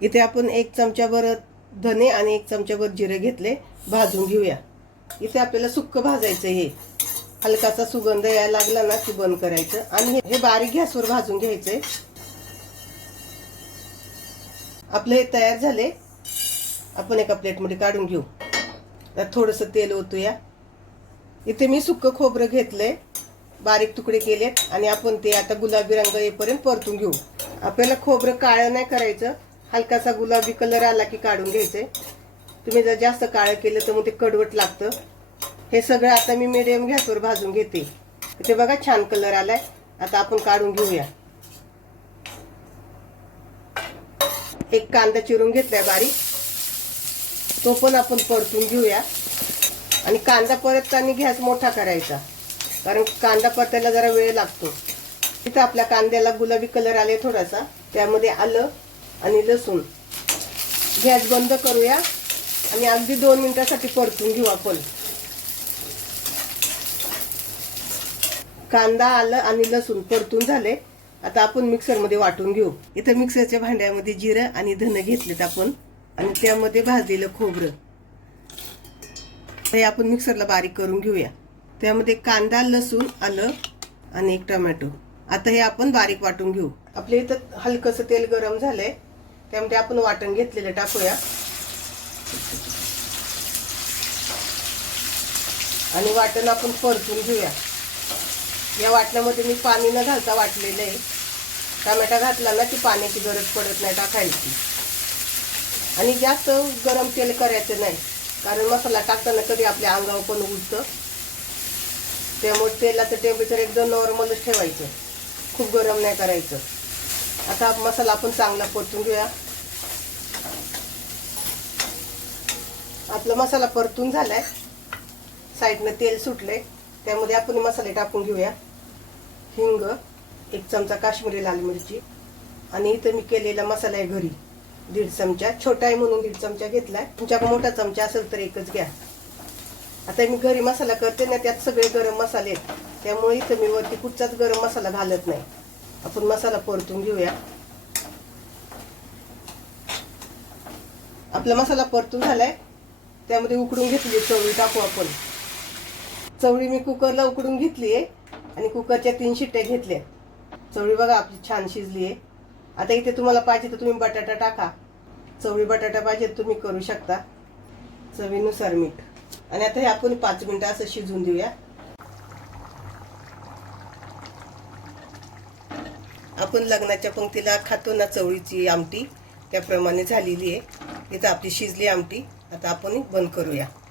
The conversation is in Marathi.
इथे आपण 1 चमचाभर धने आणि 1 चमचाभर जिरे घेतले, भाजून घेऊया। इथे आपल्याला सुक्क भाजायचं, हे हलकासा सुगंध यायला लागला ना की बंद करायचं आणि हे बारीक गॅसवर भाजून घ्यायचंय। आपलं हे तयार झाले, आपण एका प्लेटमध्ये काढून घेऊ। त्यात थोडंसं तेल ओतूया। इथे मी सुक्क खोबरं घेतलंय, बारीक तुकडे केलेत आणि आपण ते आता गुलाबी रंग येईपर्यंत परतून घेऊ। आपल्याला खोबरं काळं नाही करायचं, हलकासा गुलाबी कलर आला की काढून घ्यायचंय। तुम्ही जर जास्त काळं केलं तर मग ते कडवट लागतं। हे सगळं आता मी मीडियम गॅसवर भाजून घेते। इथे बघा छान कलर आलाय, आता आपण काढून घेऊया। एक कांदा चिरून घेतलाय बारीक, तो पण आपण परतून घेऊया। आणि कांदा परतताना गॅस मोठा करायचा, कारण कांदा परतायला जरा वेळ लागतो। इथे आपल्या कांद्याला गुलाबी कलर आले थोडासा, त्यामध्ये आलं आणि लसूण, गॅस बंद करूया आणि अगदी 2 मिनिटांसाठी परतून घेऊ आपण। कांदा, आलं आणि लसूण परतून झाले, आता आपण मिक्सर मध्ये वाटून घेऊ। इथे मिक्सरच्या भांड्यामध्ये जिरं आणि धने घेतलेत आपण आणि त्यामध्ये भाजलेलं खोबरं हे आपण मिक्सरला बारीक करून घेऊया। त्यामध्ये कांदा, लसूण, आलं आणि 1 टोमॅटो, आता हे आपण बारीक वाटून घेऊ। आपल्या इथं हलकसं तेल गरम झालंय, त्यामध्ये आपण वाटण घेतलेलं टाकूया आणि वाटण आपण परतून घेऊया। या वाटणामध्ये मी पाणी न घालता वाटलेलं आहे। टोमॅटो घातला ना की पाण्याची गरज पडत नाही टाकायची। आणि जास्त गरम तेल करायचं नाही, कारण मसाला टाकताना कधी आपल्या अंगावर पण उडतं, त्यामुळे तेलाचं टेम्परेचर एकदम नॉर्मलच ठेवायचं, खूप गरम नाही करायचं। आता मसाला आपण चांगला परतून घेऊया। आपला मसाला परतून झालाय, साईडने तेल सुटले, त्यामध्ये आपण मसाले टाकून घेऊया। हिंग, 1 चमचा काश्मीरी लाल मिरची आणि इथे मी केलेला मसाला आहे घरी, 1.5 चमचा, छोटा आहे म्हणून 1.5 चमचा घेतलाय। तुमच्याकडे मोठा चमचा असेल तर 1च घ्या। आता मी घरी मसाला करते ना, त्यात सगळे गरम मसाले आहेत, त्यामुळे इथे मी वरती कुठचाच गरम मसाला घालत नाही। आपण मसाला परतून घेऊया। आपला मसाला परतून झालाय, त्यामध्ये उकडून घेतली चवळी टाकू आपण। चवळी मी कुकरला उकडून घेतली आहे आणि कुकरच्या 3 शिट्ट्या घेतल्या। चवळी बघा आपली छान शिजली आहे। आता इथे तुम्हाला पाहिजे तर तुम्ही बटाटा टाका, चवळी बटाटा पाहिजे तुम्ही करू शकता, चवीनुसार मीठ। आणि आता हे आपण 5 मिनिटं असं शिजवून देऊया। आपण लग्नाच्या पंक्तीला खातो ना चवळीची आमटी, त्याप्रमाणे झालेली आहे। इथं आपली शिजली आमटी, आता आपण बंद करूया।